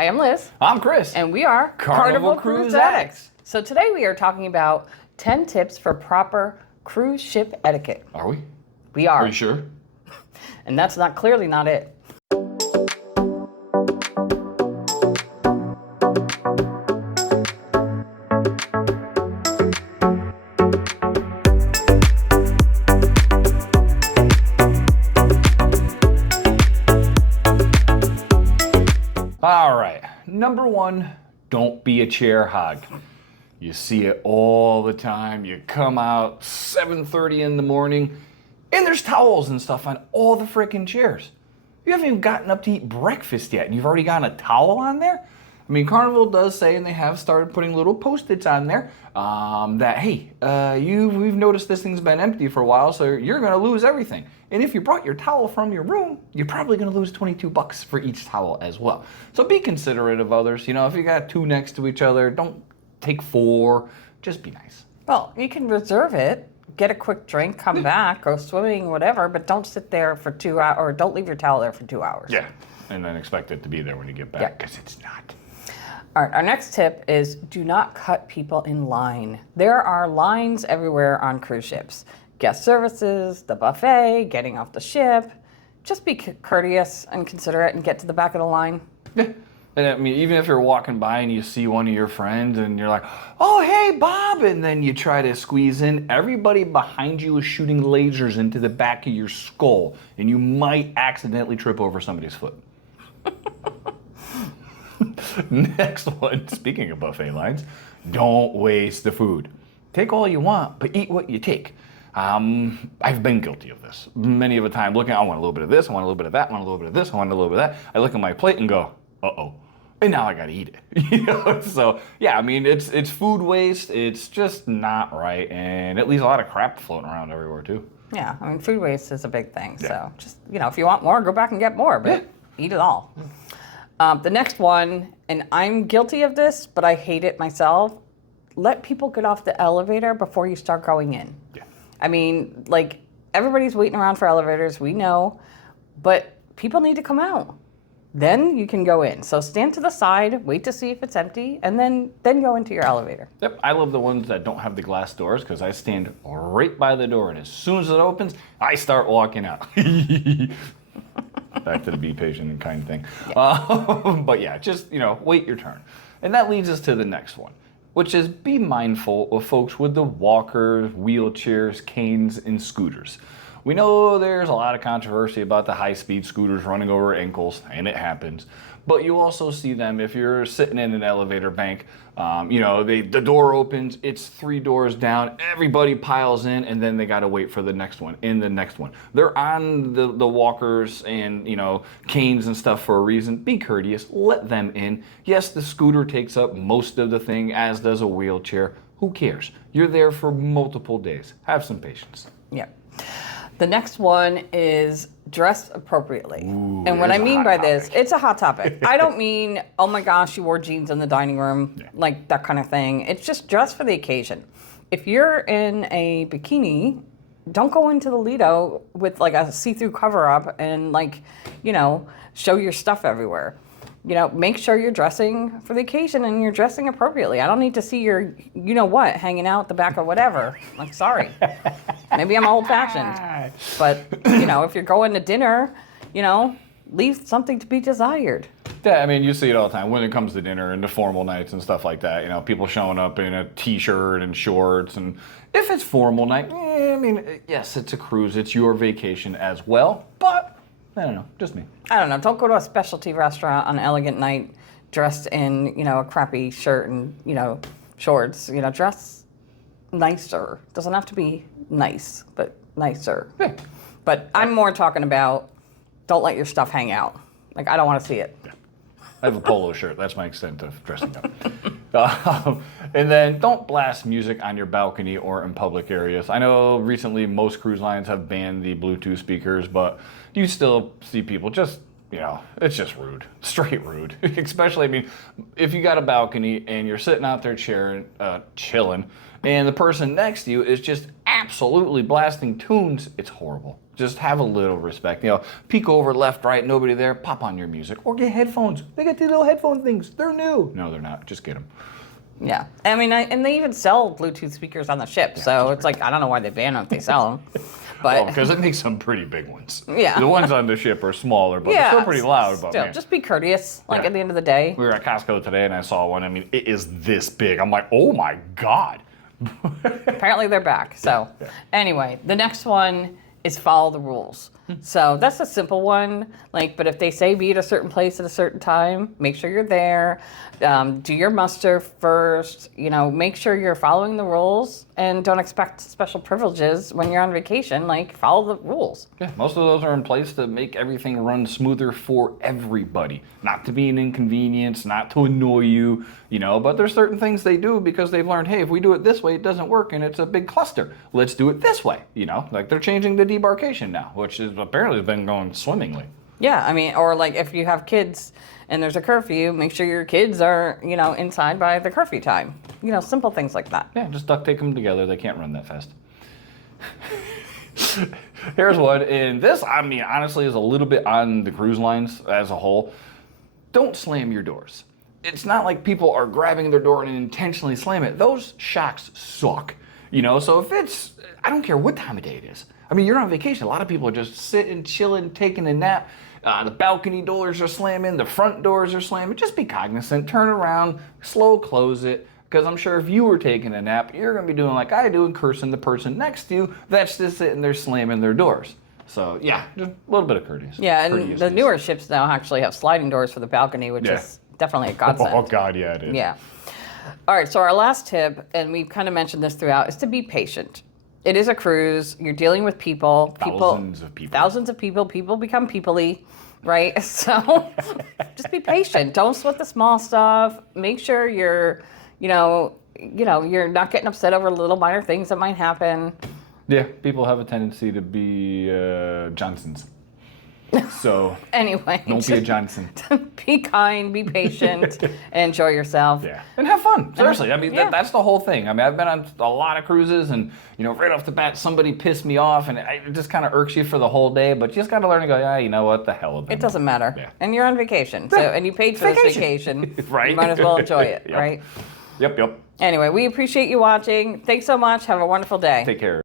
Hi, I'm Liz. I'm Chris. And we are Carnival Cruise Addicts. So today we are talking about 10 tips for proper cruise ship etiquette. Are we? We are. Are you sure? And that's clearly not it. All right. Number one, don't be a chair hog. You see it all the time. You come out 7:30 in the morning and there's towels and stuff on all the freaking chairs. You haven't even gotten up to eat breakfast yet and you've already got a towel on there? I mean, Carnival does say, and they have started putting little Post-its on there, that, hey, we've noticed this thing's been empty for a while, so you're going to lose everything. And if you brought your towel from your room, you're probably going to lose $22 for each towel as well. So be considerate of others. You know, if you got two next to each other, don't take four. Just be nice. Well, you can reserve it, get a quick drink, come back, go swimming, whatever, but don't sit there for 2 hours, or don't leave your towel there for 2 hours. Yeah, and then expect it to be there when you get back, because it's not. All right, our next tip is do not cut people in line. There are lines everywhere on cruise ships. Guest services, the buffet, getting off the ship. Just be courteous and considerate and get to the back of the line. Yeah. And I mean, even if you're walking by and you see one of your friends and you're like, oh, hey, Bob, and then you try to squeeze in, everybody behind you is shooting lasers into the back of your skull, and you might accidentally trip over somebody's foot. Next one, speaking of buffet lines, don't waste the food. Take all you want, but eat what you take. I've been guilty of this many of a time. Looking, I want a little bit of this, I want a little bit of that, I want a little bit of this, I want a little bit of that. I look at my plate and go, uh-oh. And now I gotta eat it. You know? So yeah, I mean, it's food waste. It's just not right, and it leaves a lot of crap floating around everywhere too. Yeah, I mean, food waste is a big thing. Yeah. So just, if you want more, go back and get more, but eat it all. The next one, and I'm guilty of this, but I hate it myself. Let people get off the elevator before you start going in. Yeah. I mean, like, everybody's waiting around for elevators, we know, but people need to come out. Then you can go in. So stand to the side, wait to see if it's empty, and then go into your elevator. Yep, I love the ones that don't have the glass doors because I stand right by the door, and as soon as it opens, I start walking out. Back to the be patient and kind thing. Yeah. But yeah, just, wait your turn. And that leads us to the next one, which is be mindful of folks with the walkers, wheelchairs, canes, and scooters. We know there's a lot of controversy about the high-speed scooters running over ankles, and it happens. But you also see them if you're sitting in an elevator bank. The door opens, it's 3 doors down, everybody piles in, and then they got to wait for the next one and the next one. They're on the walkers and, canes and stuff for a reason. Be courteous, let them in. Yes, the scooter takes up most of the thing, as does a wheelchair. Who cares? You're there for multiple days. Have some patience. Yeah. The next one is dress appropriately. Ooh, and what I mean by this, it's a hot topic. I don't mean, oh my gosh, you wore jeans in the dining room, like that kind of thing. It's just dress for the occasion. If you're in a bikini, don't go into the Lido with like a see-through cover-up and show your stuff everywhere. Make sure you're dressing for the occasion and you're dressing appropriately. I don't need to see your, what, hanging out the back of whatever. Like, sorry. Maybe I'm old-fashioned. But, if you're going to dinner, leave something to be desired. Yeah, I mean, you see it all the time when it comes to dinner and the formal nights and stuff like that. People showing up in a t-shirt and shorts. And if it's formal night, yes, it's a cruise. It's your vacation as well. But I don't know, just me. I don't know. Don't go to a specialty restaurant on an elegant night dressed in, a crappy shirt and, shorts. Dress nicer. Doesn't have to be nice, but nicer. Yeah. But I'm more talking about don't let your stuff hang out. Like, I don't want to see it. Yeah. I have a polo shirt. That's my extent of dressing up. And then don't blast music on your balcony or in public areas. I know recently most cruise lines have banned the Bluetooth speakers, but you still see people just, it's just rude. Straight rude. Especially, if you got a balcony and you're sitting out there chilling, and the person next to you is just absolutely blasting tunes, it's horrible. Just have a little respect. You know, peek over left, right, nobody there, pop on your music. Or get headphones. They got these little headphone things. They're new. No, they're not. Just get them. Yeah. I mean, and they even sell Bluetooth speakers on the ship. So it's like, I don't know why they ban them if they sell them. But because it makes some pretty big ones. Yeah. The ones on the ship are smaller, but they're still pretty loud. But still, man. just be courteous. Like at the end of the day. We were at Costco today and I saw one. I mean, it is this big. I'm like, oh my God. Apparently they're back. So anyway, the next one is follow the rules. So that's a simple one. Like, but if they say be at a certain place at a certain time, make sure you're there. Do your muster first. You know, make sure you're following the rules and don't expect special privileges when you're on vacation. Like, follow the rules. Yeah, most of those are in place to make everything run smoother for everybody. Not to be an inconvenience, not to annoy you, you know, but there's certain things they do because they've learned, hey, if we do it this way, it doesn't work and it's a big cluster. Let's do it this way, you know? Like they're changing the debarkation now, which is apparently been going swimmingly. Yeah, I mean, or like if you have kids and there's a curfew, make sure your kids are, you know, inside by the curfew time. You know, simple things like that. Yeah, just duct tape them together. They can't run that fast. Here's one, and this, I mean, honestly, is a little bit on the cruise lines as a whole. Don't slam your doors. It's not like people are grabbing their door and intentionally slam it. Those shocks suck, you know? So if it's, I don't care what time of day it is. I mean, you're on vacation. A lot of people are just sitting, chilling, taking a nap. The balcony doors are slamming. The front doors are slamming. Just be cognizant. Turn around, slow close it. Because I'm sure if you were taking a nap, you're going to be doing like I do and cursing the person next to you that's just sitting there slamming their doors. So, yeah, just a little bit of courtesy. Yeah, and the newer ships now actually have sliding doors for the balcony, which is definitely a godsend. Oh, God, yeah, it is. Yeah. All right, so our last tip, and we've kind of mentioned this throughout, is to be patient. It is a cruise. You're dealing with people. Thousands of people. Thousands of people. People become people-y, right? So just be patient. Don't sweat the small stuff. Make sure you're, you're not getting upset over little minor things that might happen. Yeah, people have a tendency to be Johnsons. So anyway, don't be a Johnson. Be kind, be patient, and enjoy yourself. Yeah, and have fun. Seriously, I mean that's the whole thing. I mean, I've been on a lot of cruises, and right off the bat, somebody pissed me off, and it just kind of irks you for the whole day. But you just got to learn to go, yeah, you know what, the hell of it. It doesn't matter. Yeah. And you're on vacation, so and you paid for this vacation, right? You might as well enjoy it, right? Yep. Anyway, we appreciate you watching. Thanks so much. Have a wonderful day. Take care.